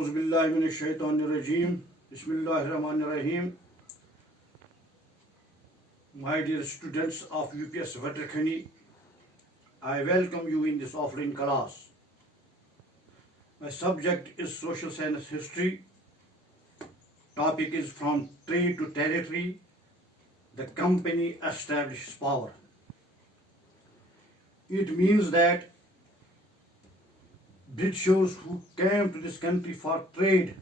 أعوذ بالله من الشيطان الرجيم بسم الله الرحمن الرحيم. My dear students of UPS Vatrakhani, I welcome you in this offline class. My subject is Social Science History. Topic is From Trade to Territory, the company establishes power. It means that Britishers who came to this country for trade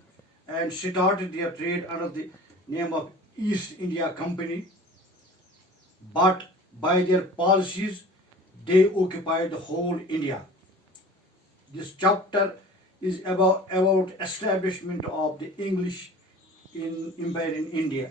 and started their trade under the name of East India Company, but by their policies they occupied the whole India. This chapter is about establishment of the English in empire in India.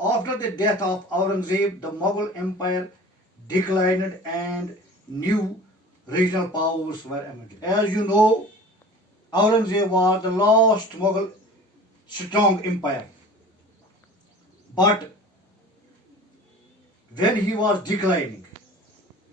After the death of Aurangzeb, the Mughal Empire declined and new regional powers were emerging. As you know, Aurangzeb was the last Mughal strong empire. But when he was declining,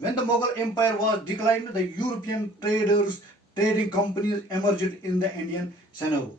When the Mughal Empire was declined, the European trading companies emerged in the Indian scenario.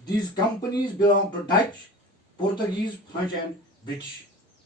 These companies belong to Dutch, Portuguese, French and British.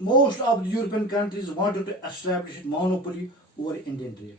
Most of the European countries wanted to establish monopoly over Indian trade.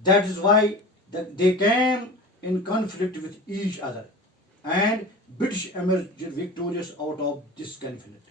That is why they came in conflict with each other. And British emerged victorious out of this conflict.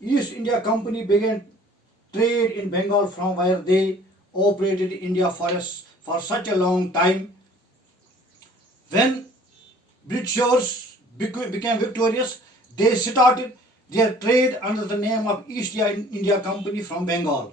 East India Company began trade in Bengal from where they operated in India for such a long time. When Britishers became victorious, they started their trade under the name of East India Company from Bengal.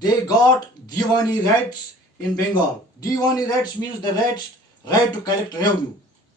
They got Diwani rights in Bengal. Diwani rights means the right to collect revenue.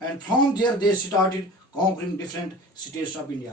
And from there they started conquering different states of India.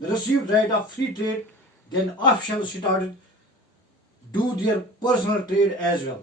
received right of free trade, then officials started do their personal trade as well.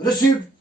received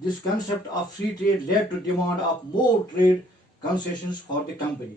This concept of free trade led to demand of more trade concessions for the company.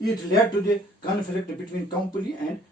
It led to the conflict between company and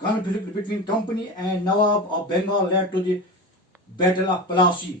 Conflict between company and Nawab of Bengal led to the Battle of Plassey.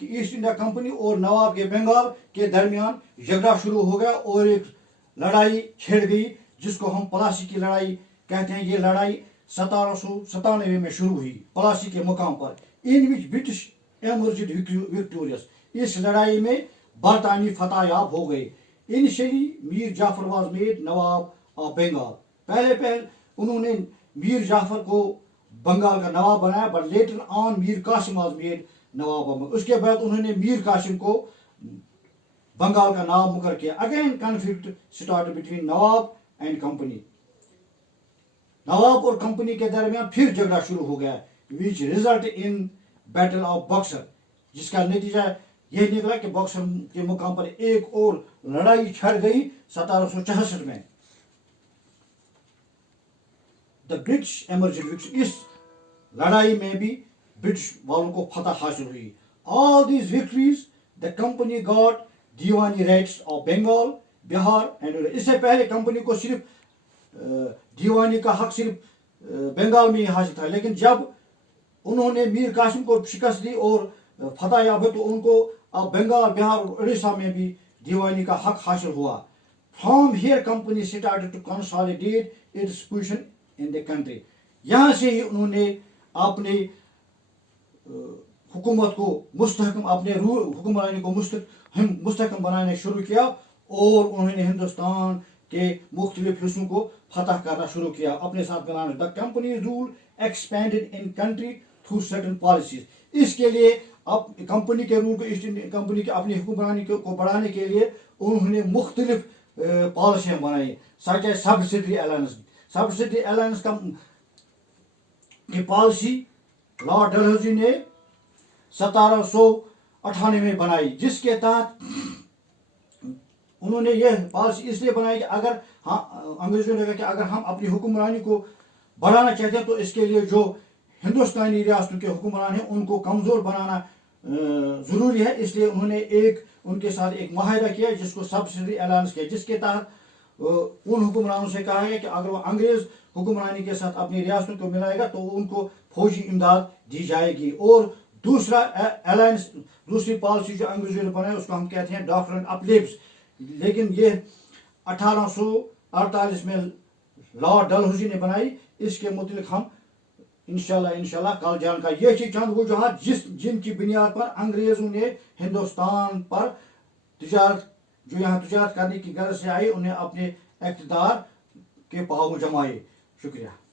کہ East India company اور نواب کے بنگال کے درمیان جھگڑا شروع ہو گیا اور ایک لڑائی چھڑ گئی جس کو ہم پلاسی کی لڑائی کہتے ہیں. یہ لڑائی 1797 میں شروع ہوئی پلاسی کے مقام پر. ان وچ برٹش ایمرجڈ وکٹوریس. اس لڑائی میں برطانوی فتح یاب ہو گئے. Initially Mir Jafar was made nawab of Bengal. پہلے انہوں نے میر جعفر کو بنگال کا نواب بنایا, but later on Mir Qasim was made nawab of Bengal. اس کے بعد انہوں نے میر قاسم کو بنگال کا نواب مقرر کیا. Again conflict start between nawab and company. نواب اور کمپنی کے درمیان پھر جھگڑا شروع ہو گیا which result in battle of Buxar, جس کا نتیجہ یہ نکلا کہ بکسر کے مقام پر ایک اور لڑائی چھڑ گئی 1766 میں. The British emergent. اس لڑائی میں بھی برٹش والوں کو فتح حاصل ہوئی. All these victories the company got diwani rights of Bengal, Bihar and. اس سے پہلے کمپنی کو صرف دیوانی کا حق صرف بنگال میں ہی حاصل تھا, لیکن جب انہوں نے میر قاسم کو شکست دی اور فتح یاب ہوئے تو ان کو اب بنگال, بہار اور اڑیسہ میں بھی دیوانی کا حق حاصل ہوا. From here company started to consolidate its position in the country. یہاں سے ہی انہوں نے اپنی حکومت کو مستحکم, اپنے حکمرانی کو مستحکم بنانا شروع کیا اور انہوں نے ہندوستان کے مختلف حصوں کو فتح کرنا شروع کیا اپنے ساتھ بنانا. The company role expanded in country through certain policies. اس کے لیے اب کمپنی کے رول کو, ایسٹ انڈیا کمپنی کے اپنی حکمرانی کو بڑھانے کے لیے انہوں نے مختلف پالیسیاں بنائی, سچ ہے سبسڈری الائنس. سبسڈری الائنس کی پالیسی لارڈ ڈلہوزی نے 1798 میں بنائی, جس کے تحت انہوں نے یہ پالیسی اس لیے بنائی کہ اگر انگریزوں نے کہا کہ اگر ہم اپنی حکمرانی کو بڑھانا چاہتے ہیں تو اس کے لیے جو ہندوستانی ریاستوں کے حکمران ہیں ان کو کمزور بنانا ضروری ہے. اس لیے انہوں نے ان کے ساتھ ایک معاہدہ کیا جس کو سبسڈری الائنس کیا, جس کے تحت ان حکمرانوں سے کہا گیا کہ اگر وہ انگریز حکمرانی کے ساتھ اپنی ریاستوں کو ملائے گا تو ان کو فوجی امداد دی جائے گی. اور دوسرا الائنس, دوسری پالیسی جو انگریزوں نے بنائی اس کو ہم کہتے ہیں ڈاکٹرن آف لیبس, لیکن یہ 1848 میں لارڈ ڈلہوزی نے بنائی. اس کے متعلق ہم انشاءاللہ کل جانکاری. یہ تھی چند وجوہات جن کی بنیاد پر انگریزوں نے ہندوستان پر جو یہاں تجارت کرنے کی غرض سے آئی, انہیں اپنے اقتدار کے پاؤں جمائے. شکریہ.